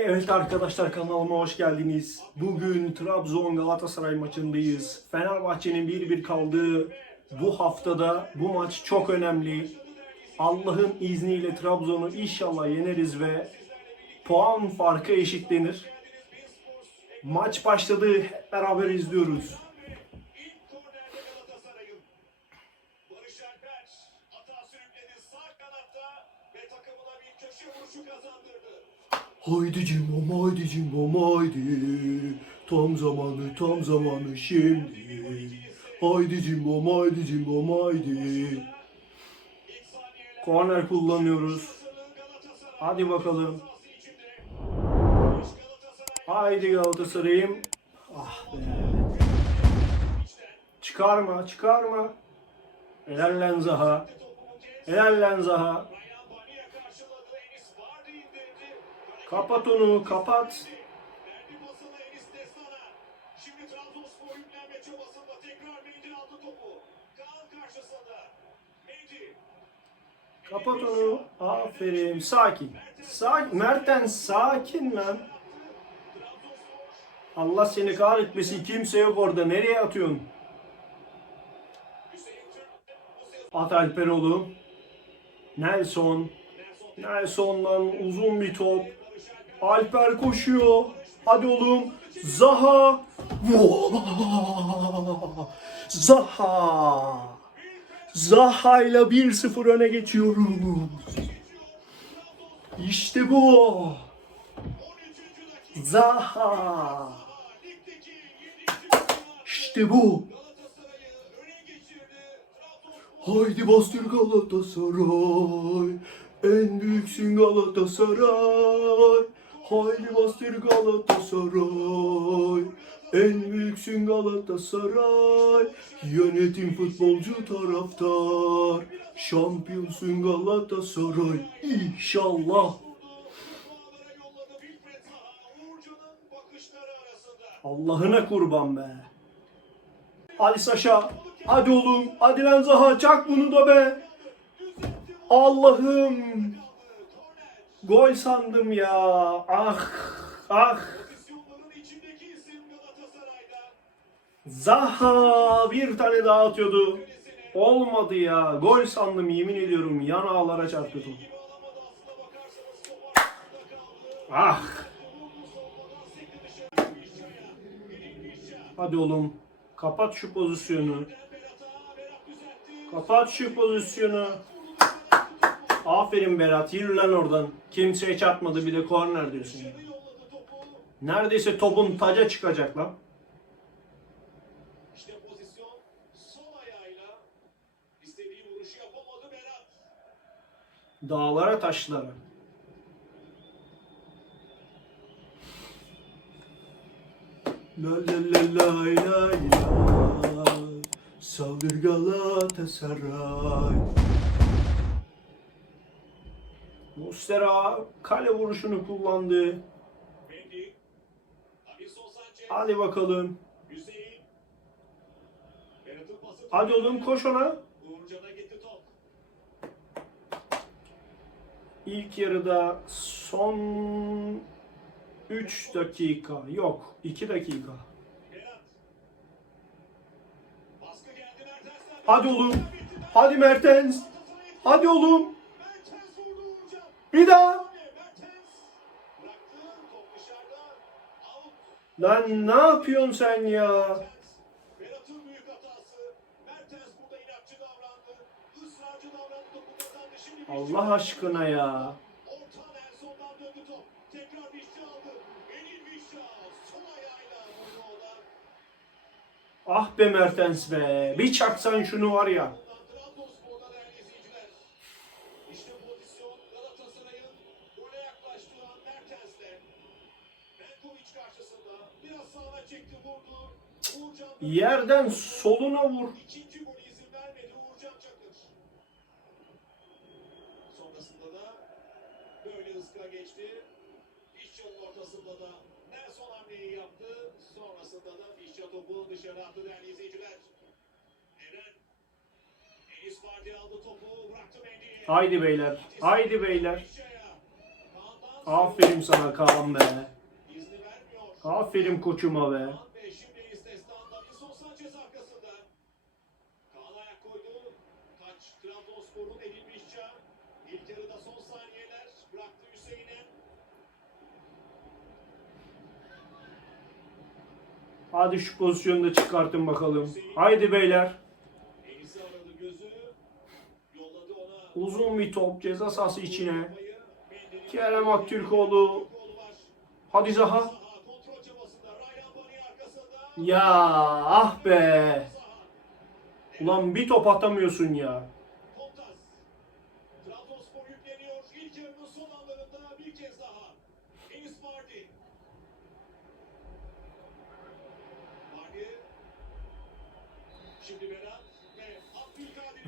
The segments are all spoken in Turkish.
Evet arkadaşlar kanalıma hoş geldiniz. Bugün Trabzon Galatasaray maçındayız. Fenerbahçe'nin 1-1 kaldığı bu haftada bu maç çok önemli. Allah'ın izniyle Trabzon'u inşallah yeneriz ve puan farkı eşitlenir. Maç başladı. Hep beraber izliyoruz. Haydi cimbom haydi cimbom haydi. Tam zamanı tam zamanı şimdi. Haydi cimbom haydi cimbom haydi. Korner kullanıyoruz. Hadi bakalım. Haydi Galatasaray'ım. Ah be. Çıkarma çıkarma. Helal lan Zaha. Helal lan Kapat onu kapat Verdi pasını Enis Destan'a. Şimdi Trabzonspor yüklenme çabasında tekrar Mendy aldı topu. Kaan karşısında. Mendy. Kapat onu. Aferin. Sakin. Sakin. Mertens sakin lan. Allah seni kahretmesin. Kimse yok orada. Nereye atıyorsun? At Alperoğlu. Nelson. Nelson'dan uzun bir top. Alper koşuyor. Hadi oğlum. Zaha. Zaha. Zaha ile 1-0 öne geçiyoruz. İşte bu. Zaha. ligdeki 7. İşte bu. Haydi bastır Galatasaray. En büyüksün Galatasaray. Haydi bastır Galatasaray. En büyüksün Galatasaray. Yönetim futbolcu taraftar. Şampiyonsun Galatasaray. İnşallah. Allah'ına kurban be. Ali Saşa. Hadi oğlum. Hadi lan Zaha. Çak bunu da be. Allah'ım. Gol sandım ya. Ah. Ah. Zaha bir tane daha atıyordu. Olmadı ya. Gol sandım yemin ediyorum. Yan ağlara çarptı top. Gibi alamadı aslına bakarsanız top arkasında kaldı. Ah. Hadi oğlum. Kapat şu pozisyonu. Kapat şu pozisyonu. Aferin Berat. Yürü lan oradan. Kimseye çarpmadı bir de korner diyorsun. ya. Neredeyse topun taca çıkacak lan. İşte pozisyon sol ayağıyla istediği vuruşu yapamadı Berat. Dağlara taşlara. La la la la la la Saldır Galatasaray Mustera kale vuruşunu kullandı. Hadi bakalım. Hadi oğlum koş ona. İlk yarıda son 3 dakika. Yok 2 dakika. Hadi oğlum. Hadi Mertens. Hadi oğlum. Bir daha. Lan ne yapıyorsun sen ya? Allah aşkına ya. Ah be Mertens be. Bir çaksan şunu var ya. Yerden soluna vur. Sonrasında da böyle ıska geçti. Vişça'nın ortasında da Nelson hamleyi yaptı. Sonrasında da Vişça topu dışarı attı değerli izleyiciler. Eren Enis Vardy aldı topu bıraktı Mendy'ye. Haydi beyler. Haydi beyler. Aferin sana Kaan be. Aferin koçuma be. Hadi şu pozisyonu da çıkartın bakalım. Haydi beyler. Uzun bir top ceza sahası içine. Kerem Aktürkoğlu. Hadi Zaha. Zaha kontrol çabasında. Ryan Bani arkasında. Ya ah be. Ulan bir top atamıyorsun ya.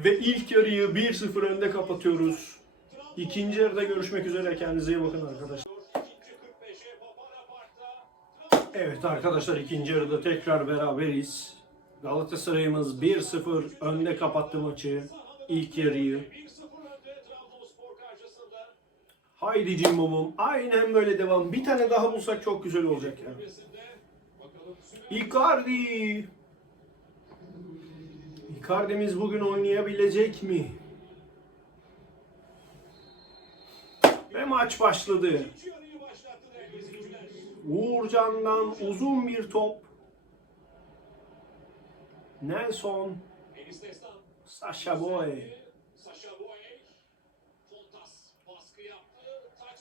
Ve ilk yarıyı 1-0 önde kapatıyoruz. İkinci yarıda görüşmek üzere. Kendinize iyi bakın arkadaşlar. Evet arkadaşlar ikinci yarıda tekrar beraberiz. Galatasaray'ımız 1-0 önde kapattı maçı. İlk yarıyı. 1-0 önde Trabzonspor karşısında. Haydi Cimbom'um. Aynen böyle devam. Bir tane daha bulsak çok güzel olacak ya. Icardi. Icardi'miz bugün oynayabilecek mi? Ve maç başladı. İkinci yarıyı başlattı değerli izleyiciler. Uğurcan'dan uzun bir top. Nelson. Sasha Boy. Sasha Boy. Fontas baskı yaptı. Taç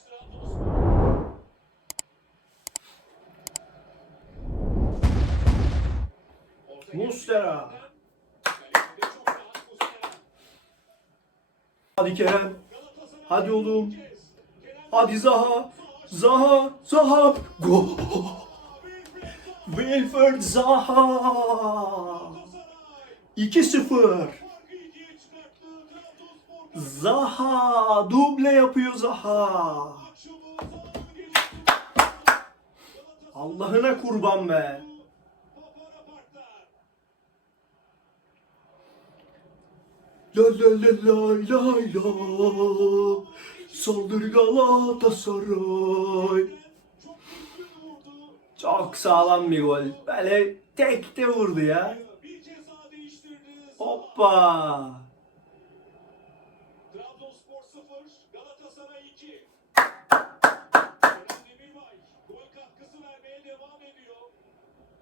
Muslera. Hadi Kerem. Hadi oğlum. Hadi Zaha. Zaha. Zaha. Gol. Wilfred Zaha. Galatasaray 2-0. farkı ikiye çıkarttı. Trabzonspor Zaha. Duble yapıyor Zaha. Allah'ına kurban be. La la la la la la. Saldır Galatasaray. Çok sağlam bir gol. Böyle tek de vurdu ya. Hoppa. Trabzonspor 0, Galatasaray 2. Kerem Demirbay gol katkısı vermeye devam ediyor.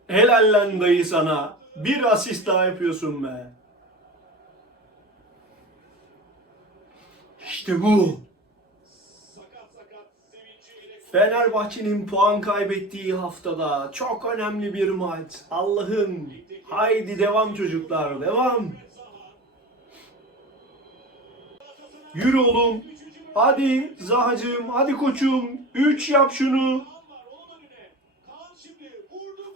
Helal lan dayı sana. Bir asist daha yapıyorsun be. İşte bu. Fenerbahçe'nin puan kaybettiği haftada çok önemli bir maç. Allah'ım. Haydi devam çocuklar devam. Yürü oğlum. Hadi Zahacığım hadi koçum. 3 yap şunu.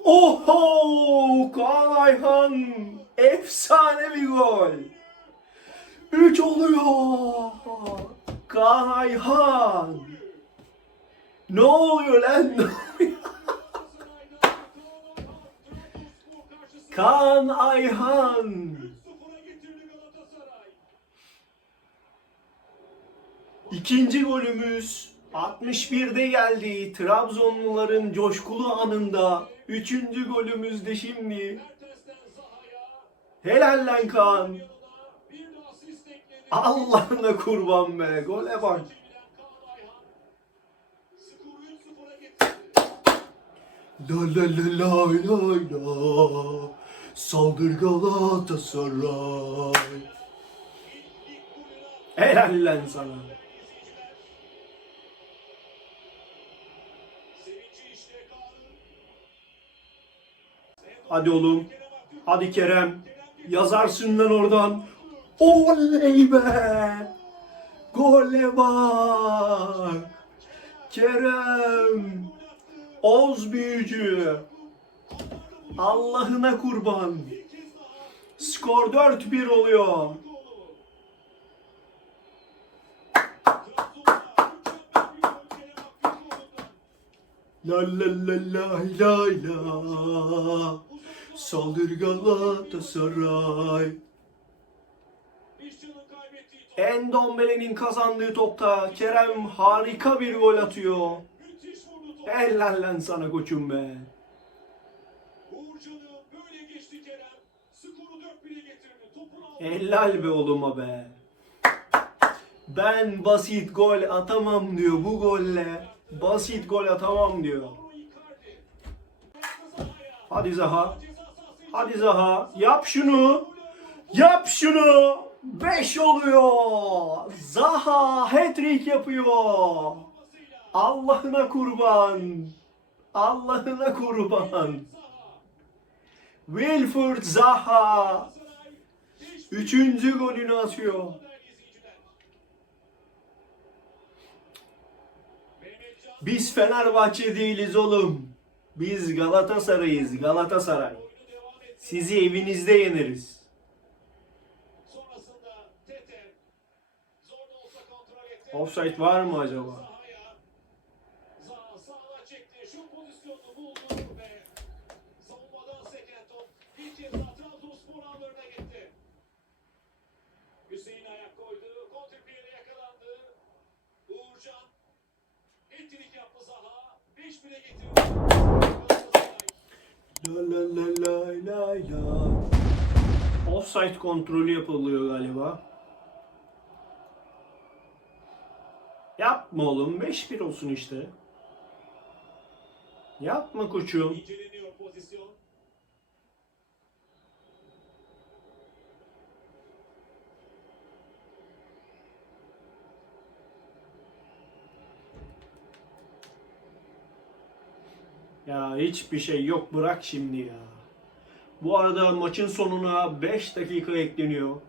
Oho! Kaan Ayhan. Efsane bir gol. 3 oluyor. Kaan Ayhan. Ne oluyor lan? Ne Kaan Ayhan, Trabzonspor karşısında Kaan Ayhan. 3-0'a getirdi Galatasaray. İkinci golümüz 61'de geldi. Trabzonluların coşkulu anında. Üçüncü golümüz de şimdi. Helal lan Kaan. Allah'ına kurban be. Gole bak. Çeviren Kaan Ayhan skoru 3-0'a getirdi. La la la la la la. Saldır Galatasaray. Helal lan sana. Hadi oğlum. Hadi Kerem. Yazarsın lan oradan. Oley be. Gole bak. Kerem. Oz büyücü. Allah'ına kurban. Skor 4-1 oluyor. Aktürkoğlu'ndan. La la la la la. Saldır Galatasaray. Endombele'nin kazandığı topta Kerem harika bir gol atıyor. Helal lan sana koçum be. Uğurcan'ı böyle geçti Kerem. Skoru 4-1'e getirdi. Topunu aldı. Helal be oğluma be. Ben basit gol atamam diyor bu golle. Basit gol atamam diyor. Hadi Zaha. Hadi Zaha. Yap şunu. Yap şunu. 5 oluyor. Zaha hat-trick yapıyor. Allah'ına kurban. Allah'ına kurban. Wilford Zaha. Üçüncü golünü atıyor. Biz Fenerbahçe değiliz oğlum. Biz Galatasaray'ız. Galatasaray. Sizi evinizde yeneriz. Offside var mı acaba? Zaha'ya. Zaha sağına çekti. Şu pozisyonu buldu ve savunmadan seken top bir kez daha Trabzonspor ağlarına gitti. Hüseyin ayak koydu. Kontrpiyere yakalandı. Uğurcan ettirik yaptı Zaha. 5-1'e getirdi. Galatasaray. La. Offside kontrolü yapılıyor galiba. Yapma oğlum. 5-1 olsun işte. Yapma koçum. İnceleniyor pozisyon. Ya hiçbir şey yok bırak şimdi ya. Bu arada maçın sonuna 5 dakika ekleniyor.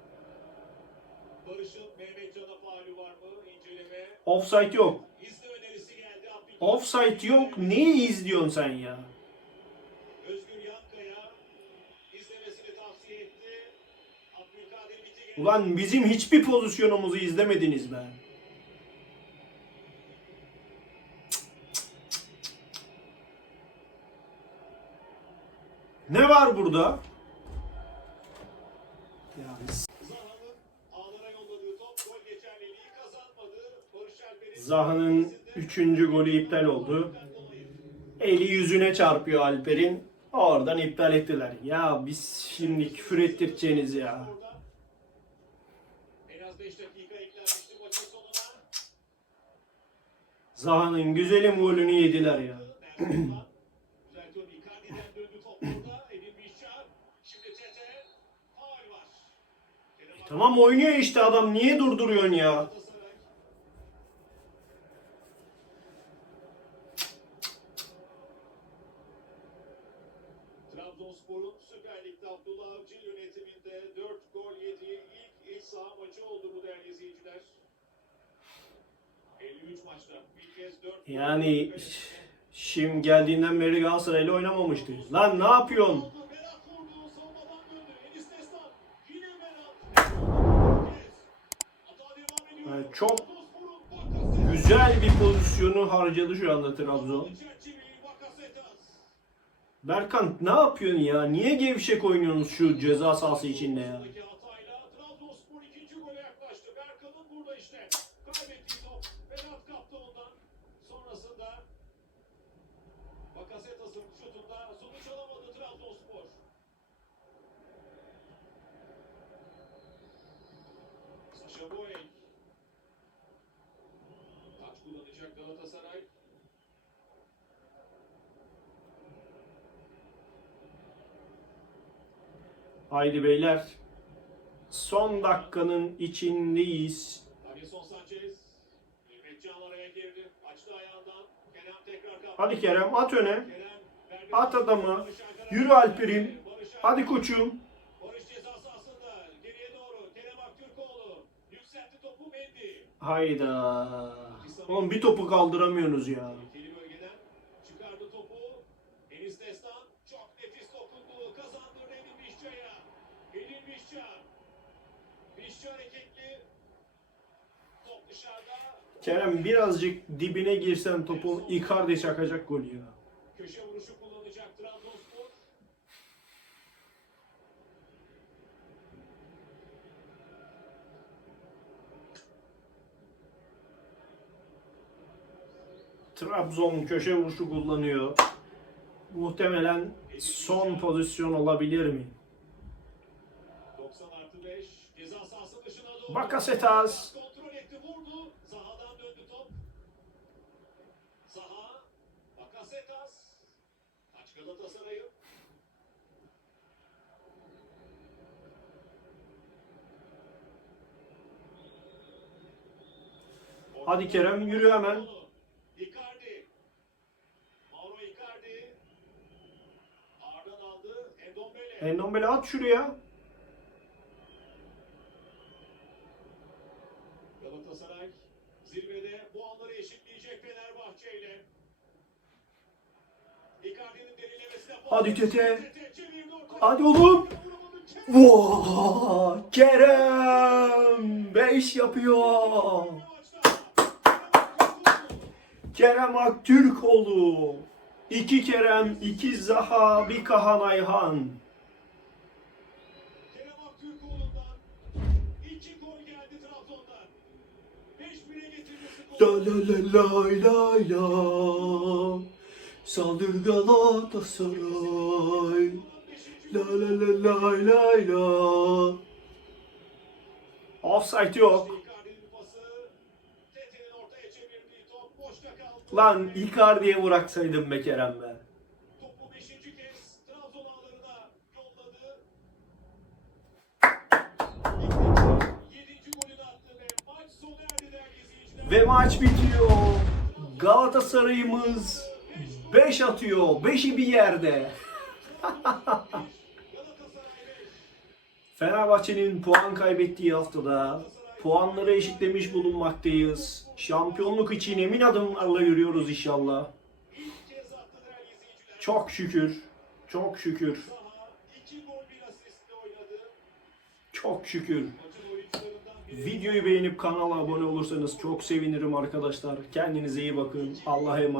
Barış'ın Mehmetcan'a faulü var mı? İnceleme. Offside yok. İzle önerisi geldi. Abdülkadir Offside yok. Neyi izliyorsun sen ya? Özgür Yankaya izlemesini tavsiye etti. Abdülkadir Bitigel. Ulan bizim hiçbir pozisyonumuzu izlemediniz be. Ne var burada? Ya, Zaha'nın 3. golü iptal oldu. Eli yüzüne çarpıyor Alper'in. Oradan iptal ettiler. Ya biz şimdi küfür ettireceğiniz ya. Orada En az 5 dakika eklenmişti maçın sonuna. Zaha'nın güzelim golünü yediler ya. Tamam oynuyor işte adam. Niye durduruyorsun ya? Trabzonspor'un Süper Lig'de Abdullah Avcı yönetiminde 4 gol yediği ilk iç saha maçı oldu bu değerli izleyiciler. 53 maçta bir kez 4 Yani Şim geldiğinden beri Galatasaray'la oynamamıştı. Lan ne yapıyorsun? Berat vurdu, savunmadan döndü. Enis Destan. Yine Berat. Hata devam ediyor. Yani çok Trabzonspor'un Bakasetas. Güzel bir pozisyonu harcadı şu anda Trabzon. Berkant ne yapıyorsun ya? Niye gevşek oynuyorsunuz şu ceza sahası içinde ya? Sonraki hatayla Trabzonspor ikinci gole yaklaştı. Berkan'ın burada işte. Kaybettiği top. Berat kaptı ondan. Sonrasında Bakasetas'ın şutunda sonuç alamadı Trabzonspor. Saşa Boey. Taç kullanacak Galatasaray. Haydi beyler. Son dakikanın içindeyiz. Hadi Kerem at öne. At adamı. Yürü Alper. Alper'im. Hadi koçum. Hayda. Oğlum bir topu kaldıramıyorsunuz ya. Kerem birazcık dibine girsen topu Icardi çakacak gol ya. Köşe vuruşu kullanacak Trabzonspor. Trabzon köşe vuruşu kullanıyor. Muhtemelen son pozisyon olabilir mi? Bakasetas. Kontrol etti vurdu. Zaha'dan döndü top. Zaha. Bakasetas. Kaç Galatasaray'ın? Hadi Kerem, yürü hemen. Icardi. Mauro Icardi. Ağırdan aldı. Endombele. Endombele at şuraya. Galatasaray zirvede bu anları eşitleyecek Fenerbahçe ile. Icardi'nin derinlemesine Hadi Tete. Hadi oğlum. Vaa! Kerem 5 yapıyor. Kerem Aktürkoğlu. İki Kerem, iki Zaha, bir Kahan Ayhan. Kerem Aktürkoğlu'ndan iki gol geldi Trabzon'dan. 5-1'e getirdi La la la la la la. Saldır Galatasaray. La la la la la la. Offside yok. Lan Icardi'ye bıraksaydım be Kerem be. Topu 5. kez Trabzon ağlarına yolladı. 7. golünü attı ve maç sona erdi değerli izleyiciler. Ve maç bitiyor. Galatasaray'ımız 5 atıyor. 5'i bir yerde. Galatasaray 5. Fenerbahçe'nin puan kaybettiği haftada puanları eşitlemiş bulunmaktayız. Şampiyonluk için emin adımlarla yürüyoruz inşallah. Çok şükür. Çok şükür. Zaha 2 gol 1 asistle oynadı. Çok şükür. Videoyu beğenip kanala abone olursanız çok sevinirim arkadaşlar. Kendinize iyi bakın. Allah'a emanet.